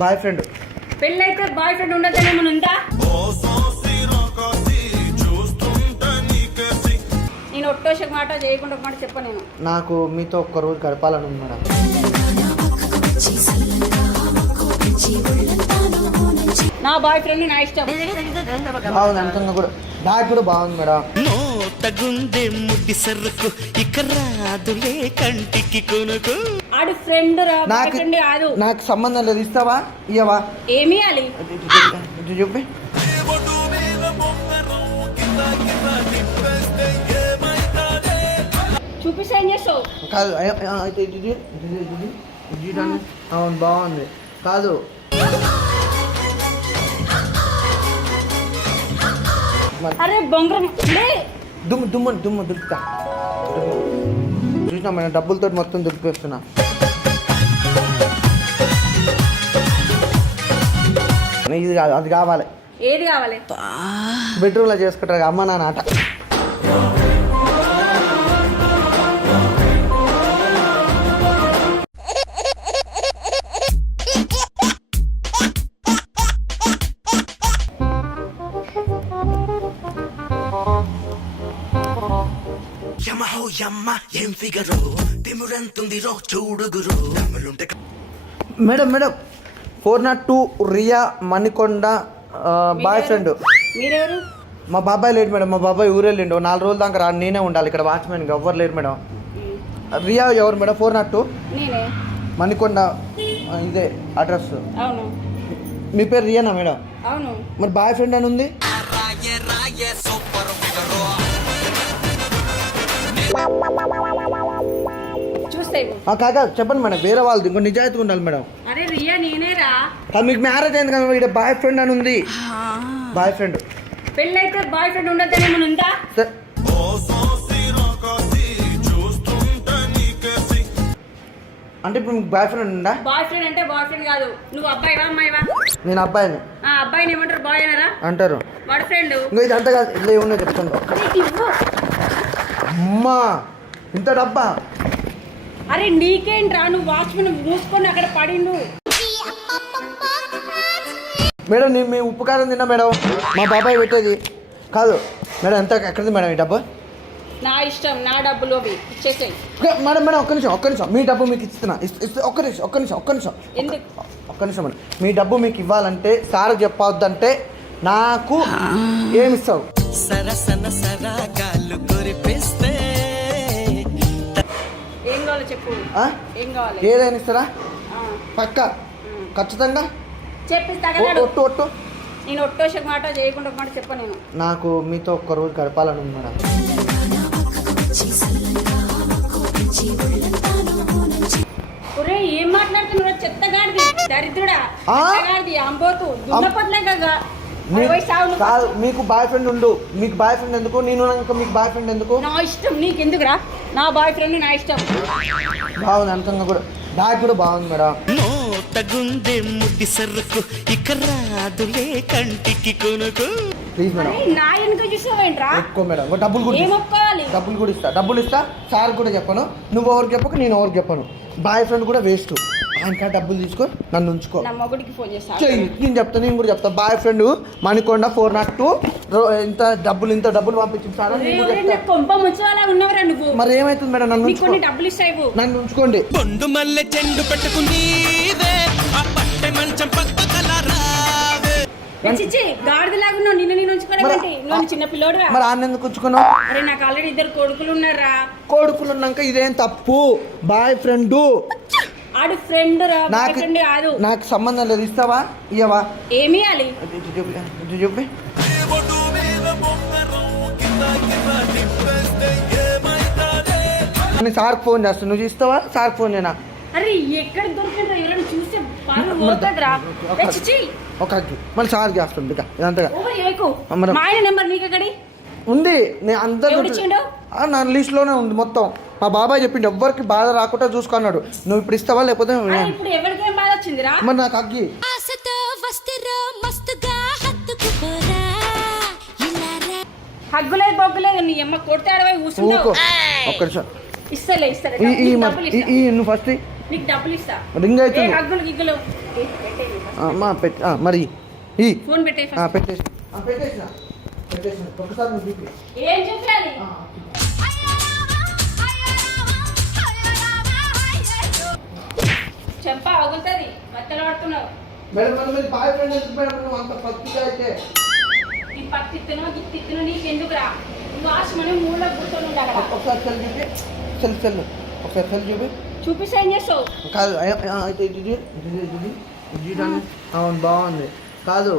Boy friend. పెళ్ళైతే boy friend ఉండదని ఏమైనా ఉందా? నేను ఒట్టోషక మాట చేయకుండా ఒక మాట చెప్ప. నేను నాకు మీతో ఒక్క రోజు గడపాలని ఉంది మేడం. నా బాయ్ ఫ్రెండ్ నా ఇష్టం. బాగుంది అంతంగా కూడా, బ్యాగ్ కూడా బాగుంది మేడం. తగుందే ముడ్డి సరుకు ఇక రాదులే కంటికి కొనుకు. ఆడు ఫ్రెండ్ రా, బాయ్ ఫ్రెండ్ కాదు. నాకు సంబంధం లేదు. ఇస్తావా ఇయ్యవా? ఏమి ఇవ్వాలి చెప్పి. చూపిస్తా. ఏం చేస్తావు? కాదు అయితే అవును బాగుంది. కాదు అరే బొంగరం దుమ్ము దుమ్ము దుమ్ము దులుపుతా. చూసినా మేడం, డబ్బులతో మొత్తం దులిపేస్తున్నా. ఇది కాదు, అది కావాలి. ఏది కావాలి? బెడ్రూమ్లో చేసుకుంటారు అమ్మ నాన్న ఆట. ఏం ఫిగరో తిమురంతుందిరో చూడుగురు. Madam madam 402 Riya Manikonda boyfriend. మీరెవరు? మా బాబాయ్ లేడు మేడం. మా బాబాయ్ ఊరెళ్ళిండు. 4 రోజుల దాకా రాడు. నేనే ఉండాలి ఇక్కడ వాచ్మెన్. ఎవ్వరు లేరు మేడం. రియా ఎవరు మేడం? 402 నేనే మణికొండ. ఇదే అడ్రస్. అవును. మీ పేరు రియానా మేడం? అవును. మరి బాయ్ ఫ్రెండ్ అని ఉంది. చూస్తే కాకా చెప్పండి మేడం, వేరే వాళ్ళది ఇంకో నిజాయితీ ఉండాలి మేడం. అరే రియా నేనేరా. మీకు మ్యారేజ్ అయింది కదా, ఇక్కడ బాయ్ ఫ్రెండ్ అని ఉంది. Boy friend. పెళ్ళైతే బాయ్ ఫ్రెండ్ ఉండదని ఏమైనా ఉందా? అంటే ఇప్పుడు మీకు బాయ్ ఫ్రెండ్ ఉందా? బాయ్ ఫ్రెండ్ అంటే బాయ్ ఫ్రెండ్ కాదు. నువ్వు అబ్బాయివా అమ్మాయివా? నేను అబ్బాయిని. అబ్బాయిని ఏమంటారు? బాయ్ అన్నారా అంటారు. వాడు ఫ్రెండ్. ఇంకా ఇది అంతా కాదు, ఇలా ఏమన్నా చెప్తాను. అమ్మా ఇంత డబ్బా. అరే నీకేంట్రా, నువ్వు వాచ్మెన్ మూసుకొని అక్కడ పడిండు. మేడం నేను మీ ఉప్పు కారం తిన్నా మేడం. మా బాబాయ్ పెట్టేది కాదు మేడం. ఎంత ఎక్కడిది మేడం ఈ డబ్బు? నా ఇష్టం, నా డబ్బులు అవి ఇచ్చేసాయి. మేడం మేడం ఒక్క నిమిషం. మీ డబ్బు మీకు ఇస్తున్నా. ఒక్క నిమిషం ఎందుకు? ఒక్క నిమిషం మేడం. మీ డబ్బు మీకు ఇవ్వాలంటే సార్ చెప్పొద్దంటే నాకు ఏమిస్తావు? సరసన సరాగాలు కురిపిస్తే ఏం కావాలో చెప్పు. ఏం కావాలి? ఏదైనా ఇస్తారా? పక్క ఖచ్చితంగా చెప్పిస్తా. ఒట్టు. నేను ఒట్టోషక మాట చేయకుండా ఒక మాట చెప్ప. నేను నాకు మీతో ఒక్క రోజు గడపాలని ఉంది మేడం. ఒరే ఏం మాట్లాడుతున్నా? చెత్తగాడిది, దరిద్రుడా, అంబోతు దున్నపట్లేక. కాదు మీకు బాయ్ ఫ్రెండ్ ఉండు. మీకు బాయ్ ఫ్రెండ్ ఎందుకు? నేను మీకు బాయ్ ఫ్రెండ్ ఎందుకు? నా ఇష్టం. నీకెందుకురా? నా బాయ్ ఫ్రెండ్ నా ఇష్టం. బాగుంది అంతంగా కూడా, బ్యాగ్ కూడా బాగుంది మేడం. తగుందే ముడ్డి సరుకు ఇక రాదులే కంటికి కొనుకు. Please madam. నా వెనుక చూసావేంట్రా? ఒక్కో మేడం. డబ్బులు కూడా ఇస్తా. డబ్బులు ఇస్తా. సార్ కూడా చెప్పను. నువ్వు ఎవరికి చెప్పక నేను ఎవరికి చెప్పను. బాయ్ ఫ్రెండ్ కూడా వేస్ట్. ఆయనకా డబ్బులు తీసుకో, నన్ను ఉంచుకో. నా మొగుడికి ఫోన్ చేస్తా. నేను కూడా చెప్తా. బాయ్ ఫ్రెండ్ మణికొండ 402 ఇంత డబ్బులు పంపించాను. మరి ఏమైతుంది మేడం? నన్ను డబ్బులు ఇస్తాయి. నన్ను ఉంచుకోండి. పొండు మల్లె చెండు పెట్టుకుని మంచం పక్క గాడిదలాగున్నావు. నిన్ను ఉంచుకోవడం చిన్న పిల్లోడు. మరి ఆయన ఎందుకు ఉంచుకున్నావు? అరే నాకు ఆల్రెడీ 2 కొడుకులు ఉన్నారా. కొడుకులు ఉన్నాక ఇదేం తప్పు? బాయ్ ఫ్రెండ్ ఆడు ఫ్రెండ్ రా, బాయ్ ఫ్రెండ్ కాదు. నాకు సంబంధం లేదు. ఇస్తావా ఇయ్యవా? ఏమి ఇవ్వాలి చెప్పి. సార్కి ఫోన్ చేస్తాను. నువ్వు ఇస్తావా? సార్కి ఫోన్ చేయనా? అరే ఎక్కడ దొరికిందా? ఎవరైనా చూస్తే మళ్ళీ సార్ చేస్తుంది ఇదంతగా. మా ఆయన నెంబర్ నీకు ఎక్కడి ఉంది? నేను అందరూ నా లిస్ట్లోనే ఉంది మొత్తం. మా బాబాయ్ చెప్పిండు ఎవ్వరికి బాధ రాకుండా చూసుకున్నాడు. నువ్వు ఇప్పుడు ఇస్తావా లేకపోతే? మరి నాకు అగ్గి హగ్గులేదు బొగ్గులేదు. నీ అమ్మ కొడితే అడవై కూర్చుంటావు. ఒక్క నిమిషం. ఇస్తలే నువ్వు ఫస్ట్ నీకు డబ్బులు ఇస్తా. రింగ్ ఏ అవుతుంది. హగ్గులు గిగ్గులు పెట్టేది. అమ్మా మరి ఈ ఫోన్ పెట్టే పెట్టేసిన పెట్టేసిన ఒకసారి నువ్వు చూపి. ఏం చూపించాలి? చెప్ప అవుతుంది మత్తలు పడుతున్నావు. మేడం మరి మీరు బాయ్ ఫ్రెండ్ ఎందుకు మేడం నువ్వు అంత పత్తిగా అయితే? ఈ పత్తిత్తను గిత్తిత్తను నీకెందుకురా? నువ్వు ఆశమని మూల కూర్చొని ఉండాలి. ఒకసారి సెల్ చూపి. సెల్ ఒకసారి సెల్ చూపి. చూపిస్తే ఏం చేస్తావు? కాదు అయితే ఇది అవును బాగుంది. కాదు